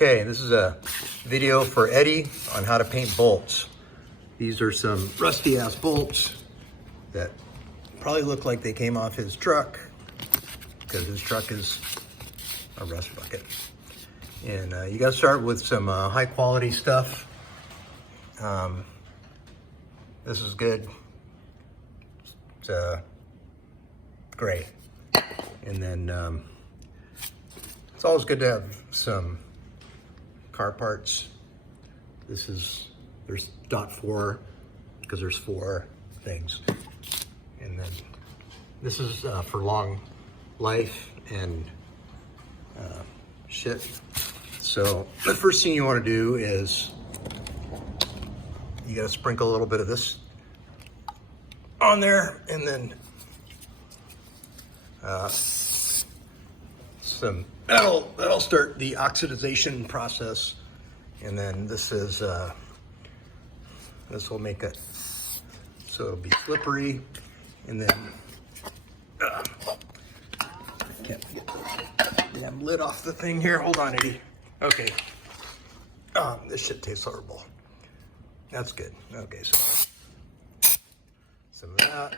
Okay, this is a video for Eddie on how to paint bolts. These are some rusty ass bolts that probably look like they came off his truck because his truck is a rust bucket. And you gotta start with some high quality stuff. This is good. It's gray. And then it's always good to have some car parts. There's .4 because there's 4 things. And then this is for long life and shit. So the first thing you want to do is you got to sprinkle a little bit of this on there, and then that'll start the oxidization process. And then this will make it so it'll be slippery. And then can't get the damn lid off the thing here. Hold on, Eddie. Okay. This shit tastes horrible. That's good. Okay, so some of that,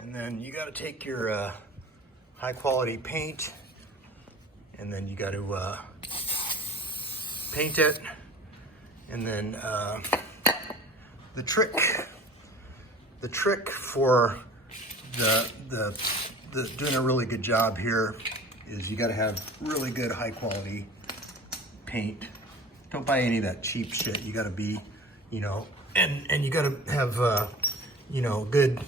and then you got to take your high quality paint, and then you got to paint it, and then the trick for the doing a really good job here is you got to have really good high quality paint. Don't buy any of that cheap shit. You got to be, and you got to have good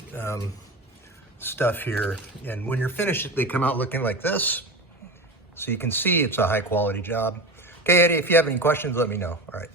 stuff here. And when you're finished, they come out looking like this, so you can see it's a high quality job. Okay, Eddie, if you have any questions, let me know. All right.